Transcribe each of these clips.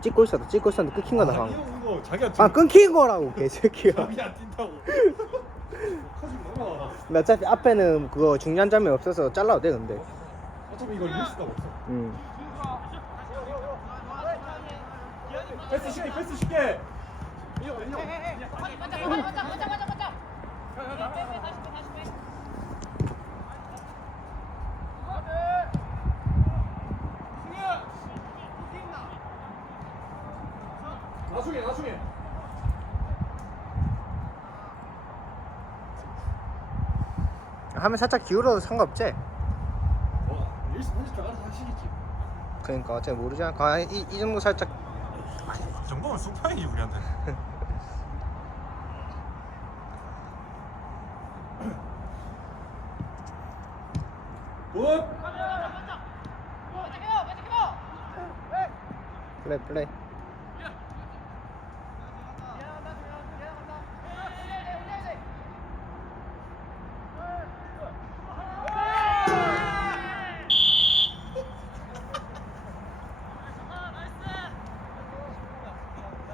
찍고 있었다 찍고 있었는데 끊긴 거다 아니요 방금 이거. 자기가 아 끊긴 거라고 개새끼야. 자기 안 뛴다고. 하지 마라 나 어차피 앞에는 그거 중요한 점이 없어서 잘라도 돼 근데. 어차피 이거 이길 수가 없어. 음. 패스 쉽게 패스 쉽게 나중에 나중에 하면 살짝 기울어도 상관없지? 뭐 일수 편집 줄 알아서 하시겠지. 그러니까 어차피 모르잖아 아, 이, 이 정도 살짝. 이 정도면 쑥파이지 우리한테. 굿! 플레이 플레이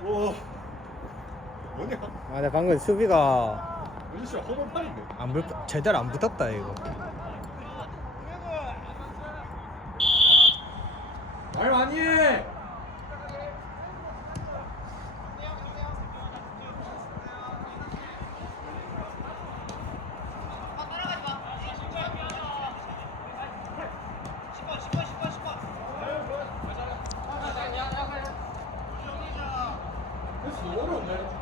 오 뭐냐 아 근데 방금 수비가 은지 허벌판인데. 안 불, 제대로 안 붙었다 이거 말 많이 해 어려운데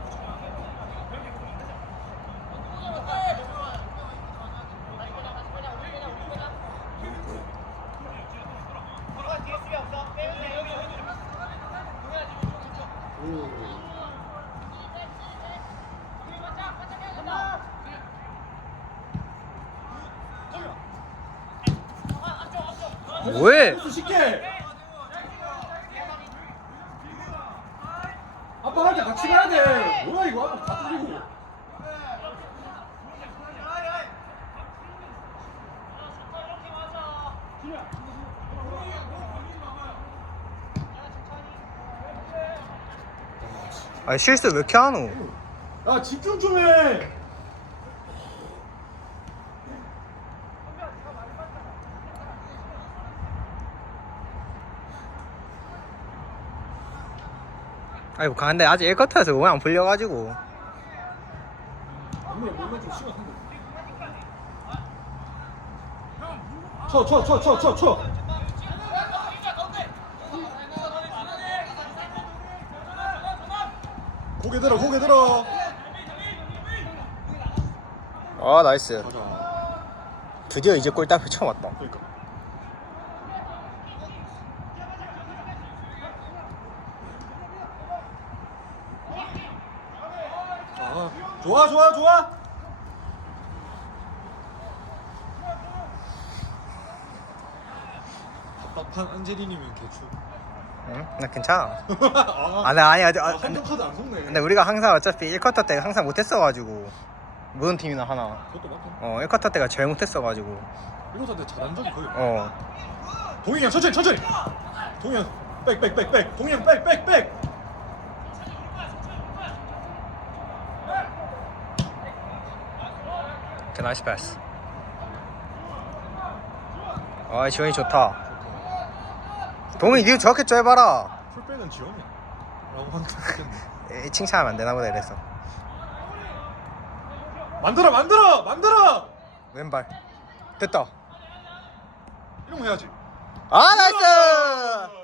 뭐해? 쉽게 아빠 할때 같이 가야 돼. 뭐야 이거? 아빠 다 뚫리고. 아 실수 왜 이렇게 하노? 야 집중 좀 해 아이고 근데 아직 1컷에서 응원 안 풀려가지고. 언니 몸만 좀 심각한데 쳐쳐 쳐쳐 쳐쳐. 고개 들어 고개 들어. 아 나이스. 드디어 이제 골답에 처음 왔다. 그러니까 아, 좋아 좋아 좋아. 답답한 안젤리님은 개추. 응? 나 괜찮아. 아, 아니 아니 아니 아, 아, 한정 카드 안 속네. 근데 우리가 항상 어차피 1쿼터 때 항상 못했어가지고. 모든 팀이나 하나. 그것도 맞다 어 1쿼터 때가 제일 못했어가지고. 이거 사때 잘한 적이 거의 어. 동희 형 천천히 천천히! 동희 형백 백 백백! 동희 형백 백백 그 나이스 패스. 아 지원이 좋다. 동이 니가 저렇게 쪄 해봐라. 풀백은 지원이야. 라고 하는 거 같겠네. 에, 칭찬하면 안 되나 보다 이랬어 만들어 만들어 만들어! 왼발. 됐다. 이런 거 해야지. 아 나이스!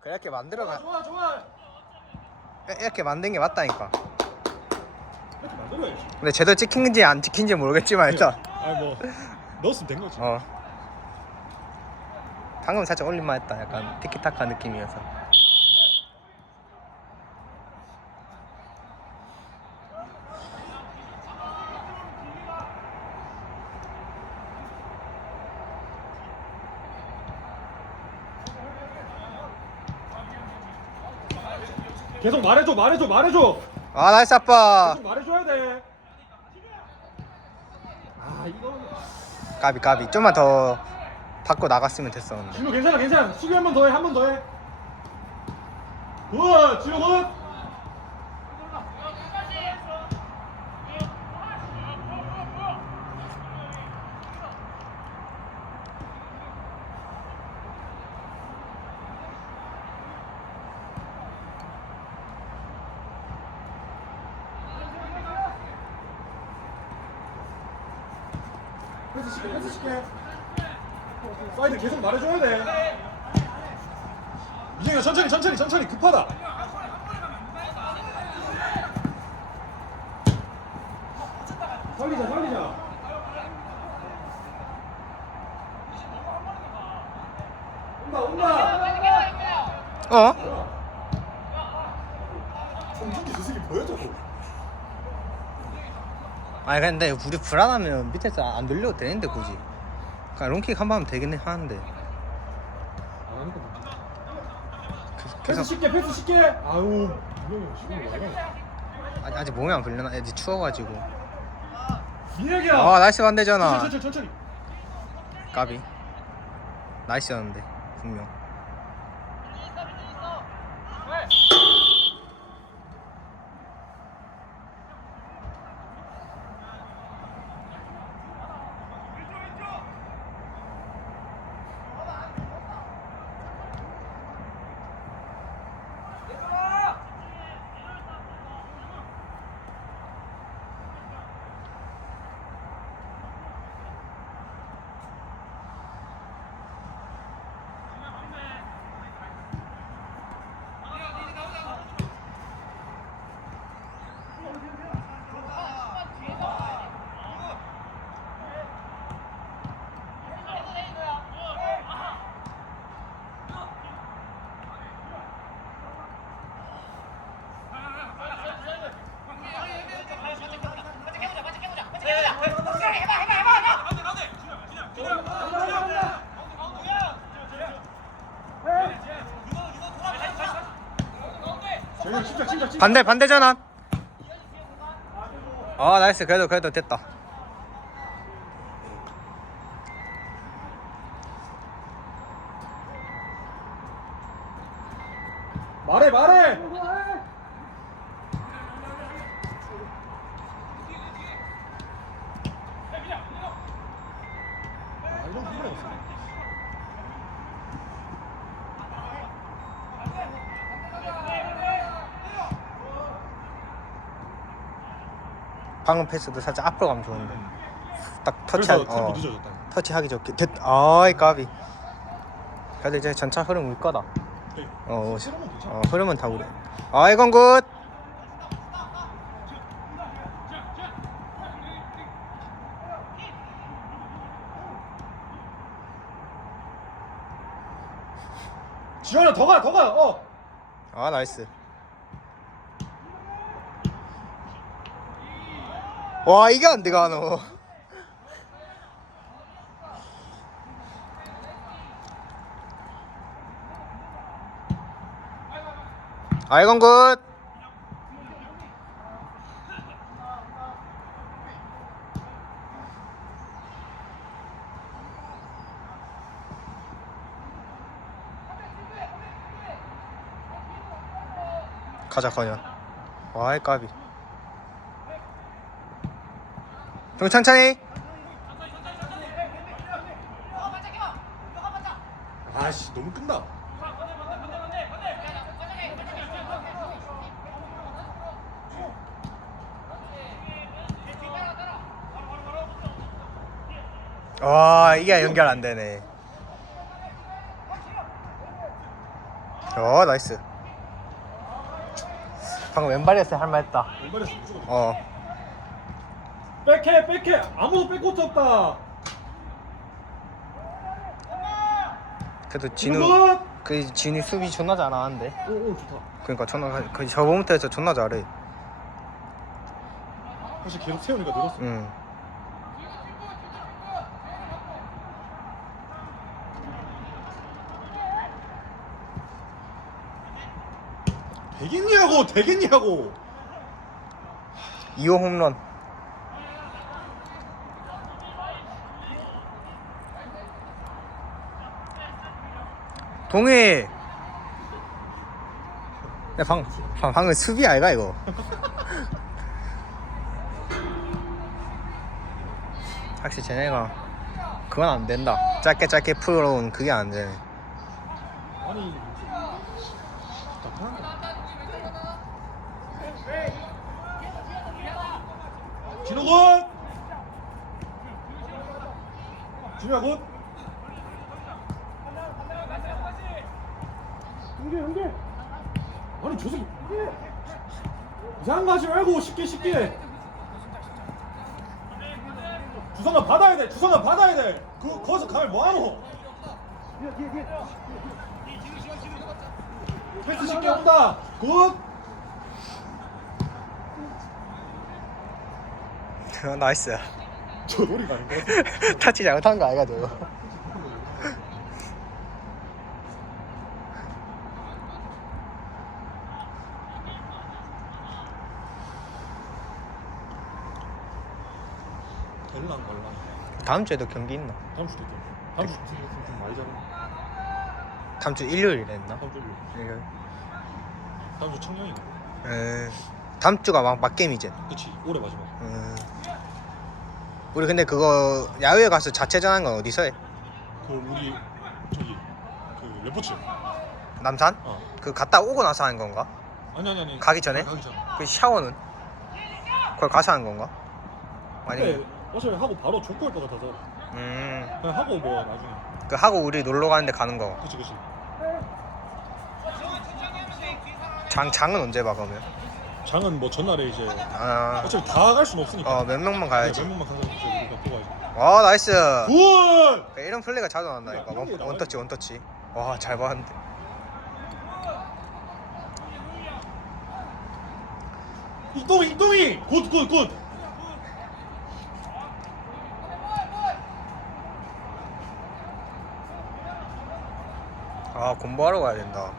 그렇게 만들어가 좋아 좋아 이렇게 만든 게 맞다니까 이렇게 만들어야지. 근데 제대로 찍힌지 안 찍힌지 모르겠지만 일단. 아뭐 넣었으면 된 거지. 어. 방금 살짝 올림만 했다 약간 티키타카 느낌이어서. 계속 말해줘 말해줘 말해줘 아 나이스 아빠. 계속 말해줘야 돼 아 이거 까비 까비. 좀만 더 받고 나갔으면 됐었는데. 진우 괜찮아 괜찮아. 수비 한 번 더 해 한 번 더해. 굿 진우 굿 패스 시켜 사이드 계속 말해줘야 돼. 이정현 천천히 천천히 천천히 급하다. 살리자 살리자. 온다 온다. 어? 정준이 저 새끼 보여 저거. 아니 근데 우리 불안하면 밑에서 안 돌려도 되는데 굳이 그냥 롱킥 한 번 하면 되긴 해 하는데 안 하니까 문제. 계속, 패스 계속 쉽게 패스 쉽게. 지금 이래? 아직, 아직 몸이 안 풀려나 애들 추워가지고 민혁이야. 아 나이스 반대잖아 천천히 천천히 천천히. 까비 나이스였는데 분명 재현 진짜 진짜 진짜. 반대 반대 전환. 아 나이스. 그래도 그래도 됐다 말해 말해. 아, 이런 필요 없어. 방금 패스도 살짝 앞으로 가면 좋은데 딱 그래서 터치 템포 어, 늦어졌다. 터치하기 좋게 됐 아이 까비 그래도 이제 전차 흐름 올 거다 네. 어, 흐름은 괜찮아. 어 흐름은 다 우리 아 이 건 굿 지현아 더 가, 더 가. 어. 아 나이스 와 이게 안 돼가 너아 이건 굿. 가자 건현 와이 까비 좀 천천히. 아씨 너무 끈다. 와 이게 연결 안 되네. 어 나이스. 방금 왼발이었을 할 만했다. 왼발에서 무조건. 어 백해, 백해. 아무도 백곳 없다. 그래도 진우 굿. 그 진우 수비 존나 잘하는데 오, 오 좋다. 그러니까 존나 그 저번부터 존나 잘해 사실 계속 세우니까 늘었어. 응 되겠냐고, 되겠냐고. 2호 홈런 동해. 야, 방, 방, 방금 수비 아이가, 이거? 확실히 쟤네가, 그건 안 된다. 짧게 짧게 풀어온 그게 안 되네. 아니 답답한데 진호 군 준비야 군 연계 연계 아니 저 새끼 말고 쉽게 쉽게. 주성아 받아야 돼 주성아 받아야 돼 그 거기서 가면 뭐하노? 패스 쉽게 온다. 굿. 나이스. 저 놀이가 아닌 것 같아 타치 잘못한 거 아이가, 저거? 될랑 몰라 다음 주에도 경기 있나? 다음 주도 있겠네 다음 주 좀, 좀 많이 잡아 다음 주 일요일에 했나? 다음 주 일요일. 일요일. 다음 주 청년이네 에, 다음 주가 막, 막게임이지. 그치 올해 마지막 음. 우리 근데 그거 야외에 가서 자체전 하는 건 어디서 해? 그 우리 저기 그 레포츠 남산? 어 그 갔다 오고 나서 하는 건가? 아니 아니 아니 가기 전에? 가기 전그 샤워는? 그걸 가서 하는 건가? 근데 아니면 어차피 하고 바로 족구할 것 같아서 음, 그냥 하고 뭐 나중에 그 하고 우리 놀러 가는데 가는 거. 그치 그치 장 장은 언제 봐 그러면? 장은 뭐 전날에 이제 아, 어차피 다갈 수는 없으니까 어 몇 명만 네, 가야지. 몇 명만 가서 이제 우리가 뽑아야지 와 나이스. 굿! 이런 플레이가 자주 나온다니까. 원. 원터치 원터치. 와 잘 봤는데. 이동이 이동이 굿굿굿 아 공부하러 가야 된다.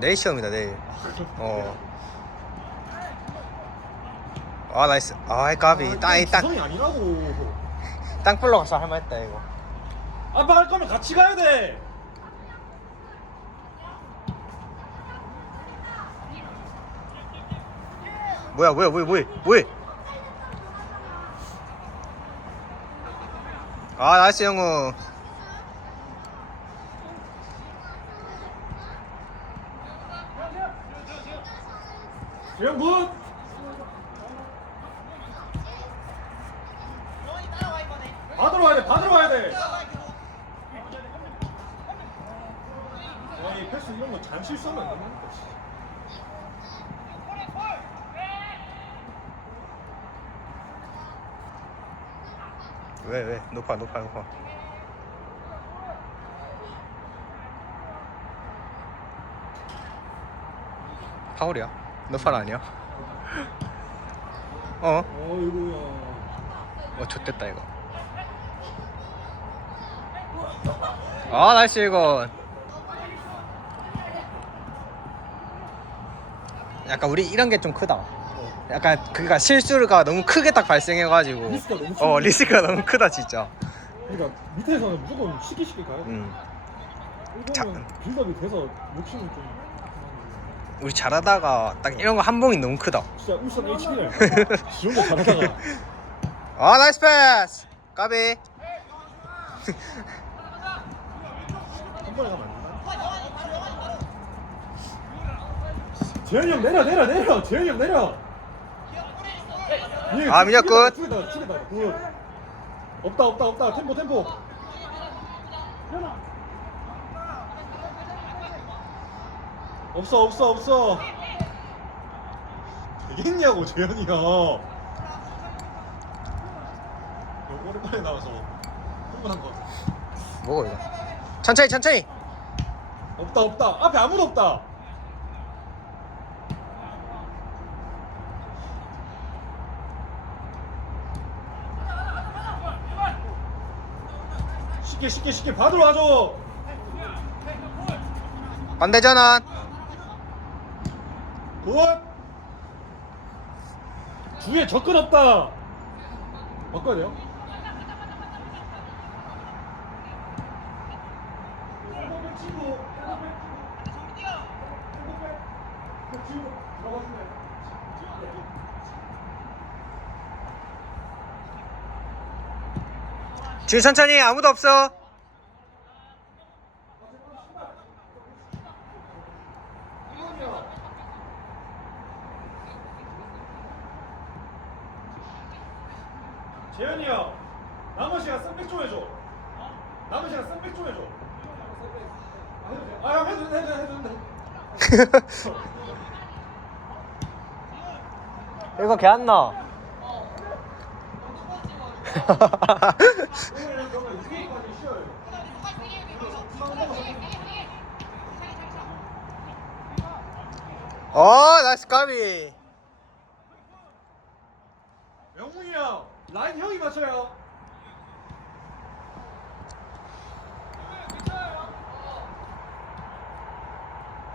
내일 시험이다 내일. 어. 아 나이스. 아 까비. 땅이 땅 주성이 아니라고 땅볼러 가서 할만했다 이거. 아빠 갈 거면 같이 가야 돼 뭐야 뭐야 뭐야 뭐야 뭐야 아 나이스 영우 재영 굿! 받으러 와야 돼 받으러 와야 돼 야 이 패스 이런 거잘 실수하면 안 된다니까 씨. 왜왜 높아 높아 높아 파울이야 높아 아니야? 어? 어이구야 어 좋됐다 이거. 아 나이스 이거. 약간 우리 이런 게 좀 크다. 어. 약간 그니까 실수가 너무 크게 딱 발생해가지고. 리스크가 너무 어. 리스크가 너무 크다 진짜. 그러니까 밑에서는 무조건 쉽게 쉽게 돼 음. 자- 이거는 빌드업이 돼서 욕심이 좀 우리 잘하다가 딱 이런 거 한 봉이 너무 크다. 진짜 울산 HD야 지런 거 잘하다가. 아 나이스 패스! 까비. 한 번에 가면 안 된다 재현이 형 내려 내려 내려! 재현이 형 내려! 예, 아, 민혁 굿. 죽이다 죽이다 굿. 없다 없다 없다. 템포 템포 없어 없어 없어. 되겠냐고 재현이가. 오랜만에 나와서 흥분한 것 같아. 뭐고 이거? 천천히 천천히. 없다 없다. 앞에 아무도 없다. 쉽게 쉽게 쉽게. 받으러 와줘. 반대 전환 오! 주위에 접근 없다. 바꿔야 돼요? 지 천천히 아무도 없어. 이거 걔안 나. 오늘 그러면 6일까지 쉬어요 어, 나이스 까비. 영웅이 형 라인 형이 맞춰요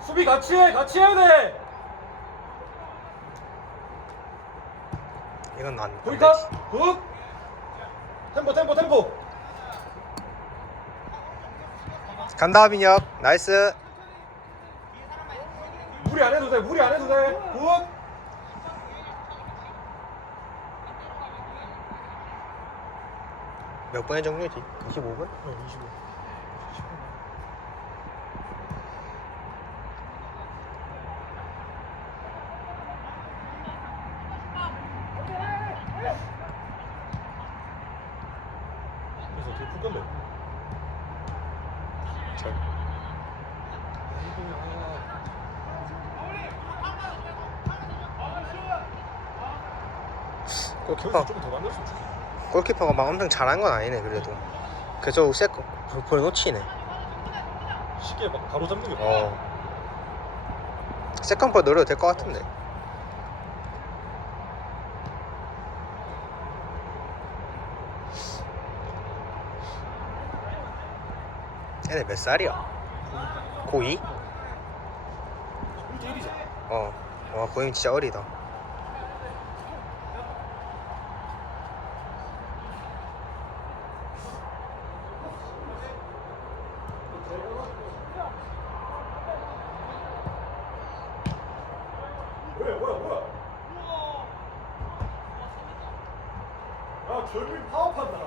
수비 같이 해 같이 해야 돼 이건 거기까 되지. 굿 템포 템포 템포 간다 민혁. 나이스. 무리 안 해도 돼 무리 안 해도 돼 굿 몇 번의 종료지? 25분? 응, 25. 그래서 어떻게 풀 건데? 잘. 골키퍼 거기서 좀더 만들었으면 좋겠다. 골키퍼가 막 엄청 잘한 건 아니네 그래도. 계속 세고 볼 놓치네. 쉽게 막 바로 잡는 게 어. 세컨볼 노려도 될 것 같은데. 얘네 몇 살이야? 고2? 1대1이잖아. 어. 와, 고잉 진짜 어리다. 뭐야 뭐야 뭐야? 야 절민 파업한다.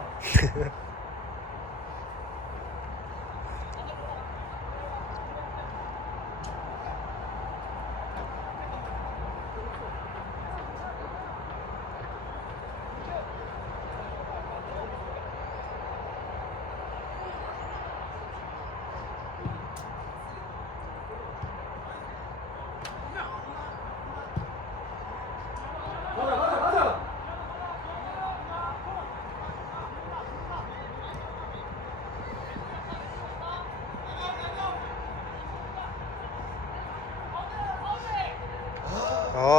가자 가자 가자.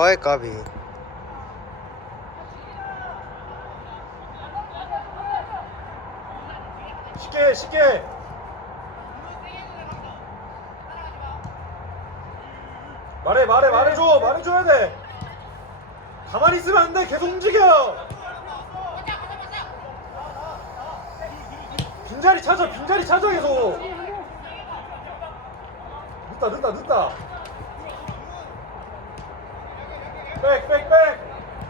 어이, 까비. 쉽게 쉽게. 말해 말해 말해줘 말해줘야 돼. 가만히 있으면 안 돼. 계속 움직여. 빈자리 찾아 빈자리 찾아 계속. 늦다 늦다 늦다. 백 백 백.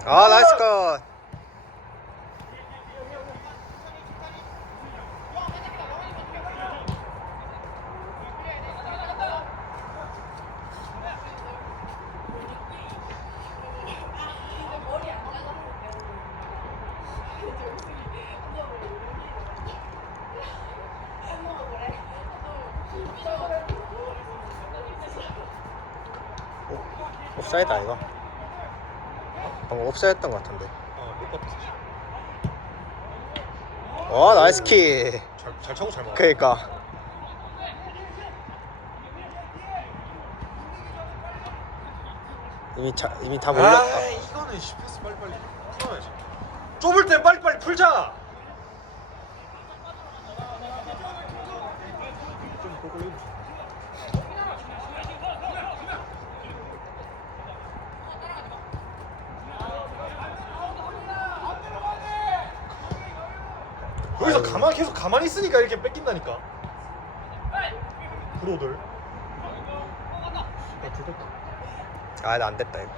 아, 나이스 컷. 오, 옵사이드 아이가? 옵사이드였던 것 같은데. 어, 못 봤어. 와, 나이스 킥. 잘, 잘 차고 잘 막아. 그니까. 이미 자, 이미 다 몰렸다. 아, 이거는 씨, 패스 빨리빨리 풀어야지. 좁을 때 빨리빨리 풀자. 좀 보고 해보자. 여기서 가만 계속 가만히 있으니까 이렇게 뺏긴다니까. 프로들. 아, 좋겠다. 아, 나 안 됐다 이거.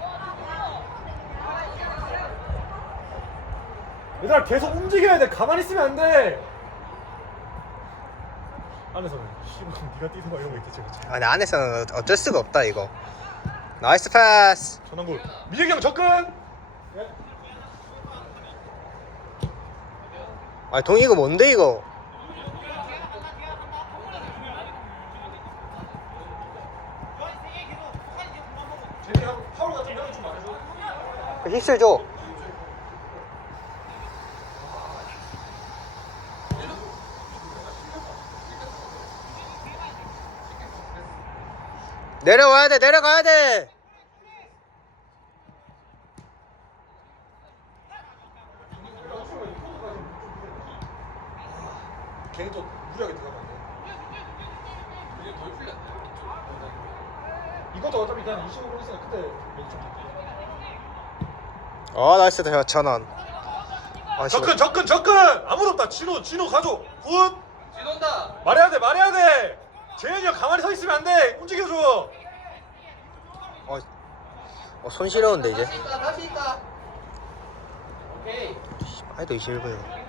얘들아 계속 움직여야 돼 가만히 있으면 안 돼 안에서는 씨발 네가 뛰는 거 이런 거 있겠지 그치 아, 내 안에서는 어쩔 수가 없다 이거. 나이스 패스. 전환골 민혁이 형 접근 아, 동 이거 뭔데 이거? 그 힙슬 줘. 내려와야 돼, 내려가야 돼. 걔는 또 무리하게 들어가면 안돼 이것도 어차피 그냥 25분 있으니까 그때 어, 나이스 대 천원. 아, 접근 접근 접근 아무도 없다 진호 진호 가줘 굿 진원다. 말해야 돼 말해야 돼 재현이 형 가만히 서 있으면 안돼 움직여줘 어, 어, 손 시려운데 이제. 다시 있다. 다시 있다. 오케이. 아이도 21분이고.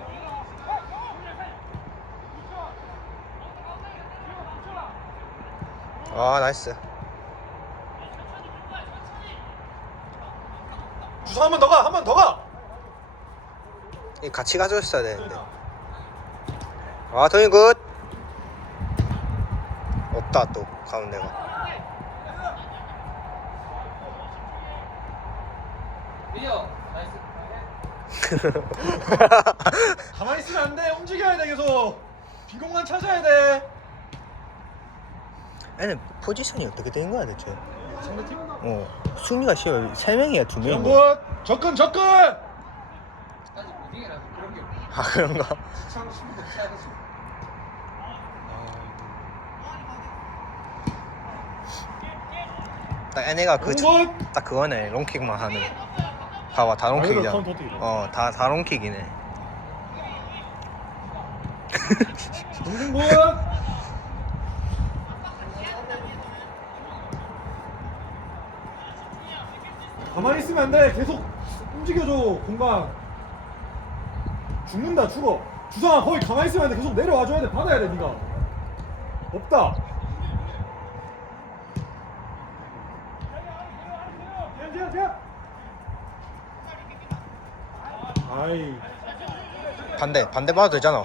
아, 나이스. 주소 한번 더 가 한 번 더 가 이 같이 가져왔어야 되는데. 아, 동이 굿. 없다 또 가운데가. 가만히 있으면 안 돼 움직여야 돼 계속 빈 공간 찾아야 돼 얘는 포지션이 어떻게 된 거야 대체? 상대팀 어, 수미가 씨발 세 명이야 두 명이야. 영굿 접근 접근! 아직 무딩이라서 그런 게 없어. 아 그런가? 딱 얘네가 그 영굿 딱 그거네 롱킥만 하는. 봐봐 다 롱킥이잖아 어떻게 돼? 어다 다 롱킥이네. 동생굿 가만히 있으면 안 돼. 계속 움직여줘. 공간. 죽는다 죽어. 주성아 거기 가만히 있으면 안 돼. 계속 내려와줘야 돼. 받아야 돼 니가. 없다. 아이. 반대 반대 봐도 되잖아.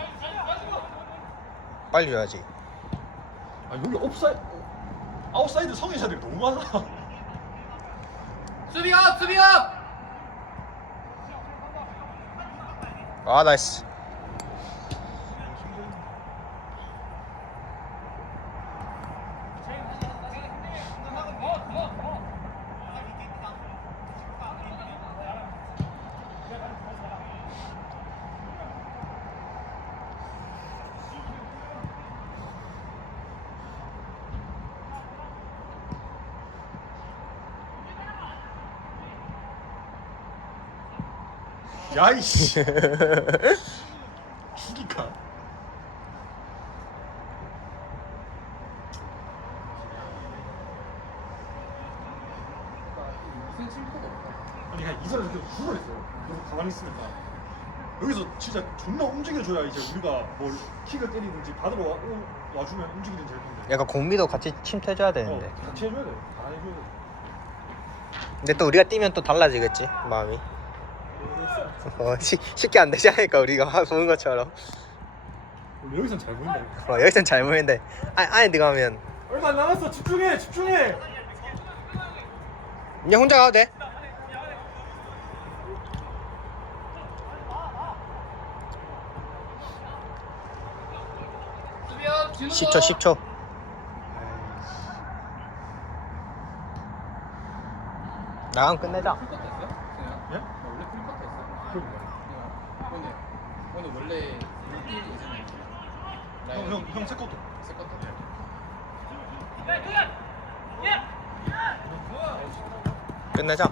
빨리 줘야지. 아 여기 옵사이드 아웃사이드 성의자들이 너무 많아 수비 업. 수비 업. 아 나이스 야이씨 죽이까 무슨 칠표도 없다. 아니 그냥 이사를 이렇게 죽어있어요 계속 가만히 있으니까 여기서 진짜 존나 움직여줘야 이제 우리가 뭘 킥을 때리든지 받으러 와, 오, 와주면 움직이든지 할 건데 약간 공비도 같이 침투해줘야 되는데 어, 같이 해줘야 돼. 다 해줘야 돼. 근데 또 우리가 뛰면 또 달라지겠지 마음이 어 시, 쉽게 안 되지 않을까 우리가 보는 것처럼 여기선 잘 보인다. 이거. 어 여기선 잘 보이는데 아, 안에 들어가면 얼마 안 남았어. 집중해, 집중해. 그냥 혼자 가도 돼 수비 업. 진호. 10초 10초 나가면 끝내자 풀컷 했어? 그냥? 예? 나 원래 오늘 오늘 원래 물뛸 예정이야. 형, 형, 형 세컨드. 세컨드. 끝내자